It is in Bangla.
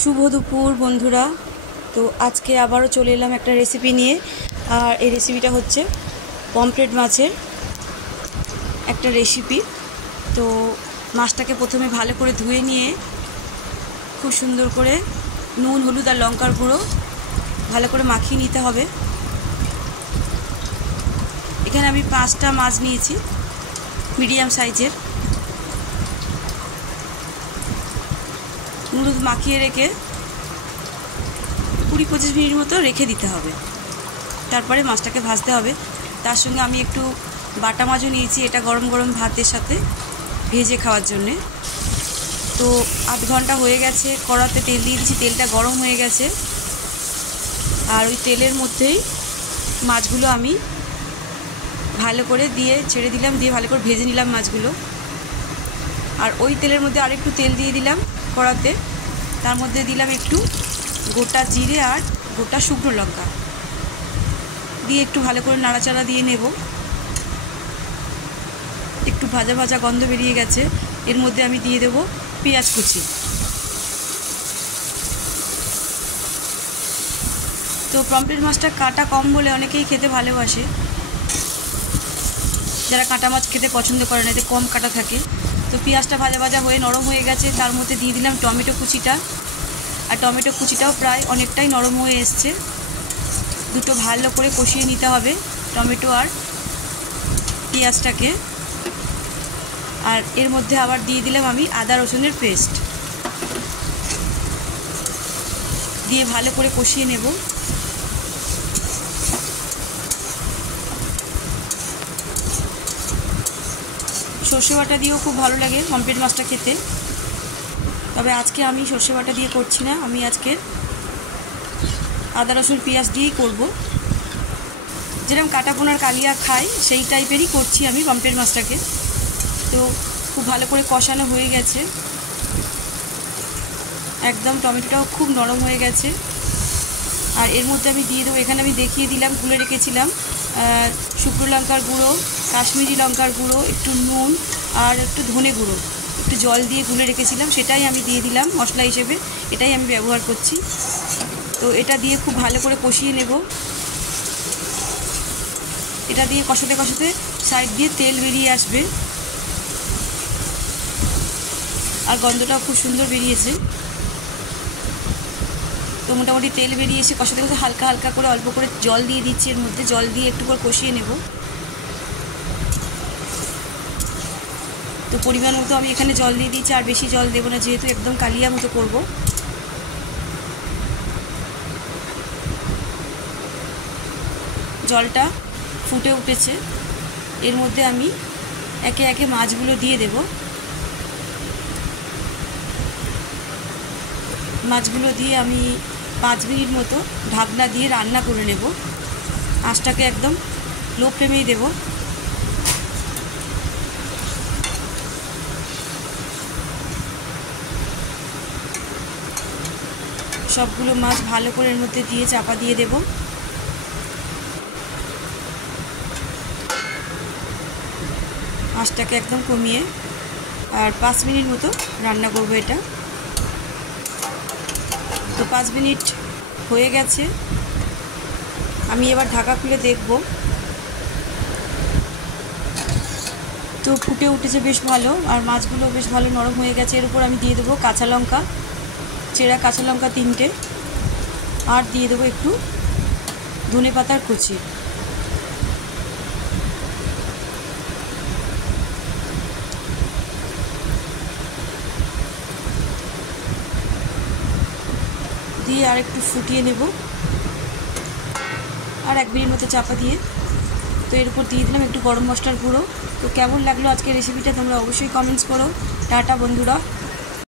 শুভ দুপুর বন্ধুরা। তো আজকে আবারও চলে এলাম একটা রেসিপি নিয়ে। আর এই রেসিপিটা হচ্ছে পমফ্রেট মাছের একটা রেসিপি। তো মাছটাকে প্রথমে ভালো করে ধুয়ে নিয়ে খুব সুন্দর করে নুন, হলুদ আর লঙ্কার গুঁড়ো ভালো করে মাখিয়ে নিতে হবে। এখানে আমি 5টা মাছ নিয়েছি মিডিয়াম সাইজের। নুন মাখিয়ে রেখে 20-25 মিনিট মতো রেখে দিতে হবে। তারপরে মাছটাকে ভাজতে হবে। তার সঙ্গে আমি একটু বাটা মাছও নিয়েছি, এটা গরম গরম ভাতের সাথে ভেজে খাওয়ার জন্যে। তো আধ ঘন্টা হয়ে গেছে, কড়াতে তেল দিয়ে দিয়েছি, তেলটা গরম হয়ে গেছে। আর ওই তেলের মধ্যেই মাছগুলো আমি ভালো করে দিয়ে ছেড়ে দিলাম, দিয়ে ভালো করে ভেজে নিলাম মাছগুলো। আর ওই তেলের মধ্যে আরেকটু তেল দিয়ে দিলাম কড়াতে, তার মধ্যে দিলাম একটু গোটা জিরে আর গোটা শুকনো লঙ্কা দিয়ে একটু ভালো করে নাড়াচাড়া দিয়ে নেব। একটু ভাজা ভাজা গন্ধ বেরিয়ে গেছে, এর মধ্যে আমি দিয়ে দেব পেঁয়াজ কুচি। তো পমফ্রেট মাছটা কাটা কম বলে অনেকেই খেতে ভালোবাসে, যারা কাঁটা মাছ খেতে পছন্দ করে না, এতে কম কাটা থাকে। তো পেঁয়াজটা ভাজা ভাজা হয়ে নরম হয়ে গেছে, তার মধ্যে দিয়ে দিলাম টমেটো কুচিটা। আর টমেটো কুচিটাও প্রায় অনেকটাই নরম হয়ে এসছে। দুটো ভালো করে কষিয়ে নিতে হবে টমেটো আর পেঁয়াজটাকে। আর এর মধ্যে আবার দিয়ে দিলাম আমি আদা রসুনের পেস্ট, দিয়ে ভালো করে কষিয়ে নেব। সর্ষে বাটা দিয়েও খুব ভালো লাগে পমফ্রেট মাছটা খেতে, তবে আজকে আমি সর্ষে বাটা দিয়ে করছি না, আমি আজকে আদা রসুন পেঁয়াজ দিয়েই করব। যেরকম কাটাপোনার কালিয়া খাই সেই টাইপেরই করছি আমি পমফ্রেট মাছটাকে। তো খুব ভালো করে কষানো হয়ে গেছে, একদম টমেটোটাও খুব নরম হয়ে গেছে। আর এর মধ্যে আমি দিয়ে দেবো, এখানে আমি দেখিয়ে দিলাম, গুলে রেখেছিলাম শুকনো লঙ্কার গুঁড়ো, কাশ্মীরি লঙ্কার গুঁড়ো, একটু নুন আর একটু ধনে গুঁড়ো, একটু জল দিয়ে গুলে রেখেছিলাম, সেটাই আমি দিয়ে দিলাম মশলা হিসেবে, এটাই আমি ব্যবহার করছি। তো এটা দিয়ে খুব ভালো করে কষিয়ে নেব। এটা দিয়ে কষাতে কষাতে সাইড দিয়ে তেল বেরিয়ে আসবে, আর গন্ধটাও খুব সুন্দর বেরিয়েছে। তো মোটামুটি তেল বেরিয়ে এসে কষাতে কষাতে হালকা হালকা করে অল্প করে জল দিয়ে দিচ্ছি, এর মধ্যে জল দিয়ে একটু করে কষিয়ে নেব। তো পরিমাণ মতো আমি এখানে জল দিয়ে দিচ্ছি, আর বেশি জল দেবো না, যেহেতু একদম কালিয়া মতো করব। জলটা ফুটে উঠেছে, এর মধ্যে আমি একে একে মাছগুলো দিয়ে দেব। মাছগুলো দিয়ে আমি 5 মিনিট মতো ঢাকনা দিয়ে রান্না করে নেব। আঁচটাকে একদম লো ফ্লেমেই দেব। সবগুলো মাছ ভালো করে এর মধ্যে দিয়ে চাপা দিয়ে দেব। আঁচটাকে একদম কমিয়ে আর 5 মিনিট মতো রান্না করব এটা। তো 5 মিনিট হয়ে গেছে, আমি এবার ঢাকা খুলে দেখব। তো ফুটে উঠেছে বেশ ভালো, আর মাছগুলো বেশ ভালো নরম হয়ে গেছে। এর উপর আমি দিয়ে দেবো কাঁচা লঙ্কা, চেরা কাঁচা লঙ্কা 3টে, আর দিয়ে দেবো একটু ধনে পাতার কুচি। দিয়ে আর একটু ফুটিয়ে নেব, আর 1 মিনিট মতো চাপা দিয়ে। তো এর উপর দিয়ে দিলাম একটু গরম মশলার গুঁড়ো। তো কেমন লাগলো আজকের রেসিপিটা তোমরা অবশ্যই কমেন্টস করো। টাটা বন্ধুরা।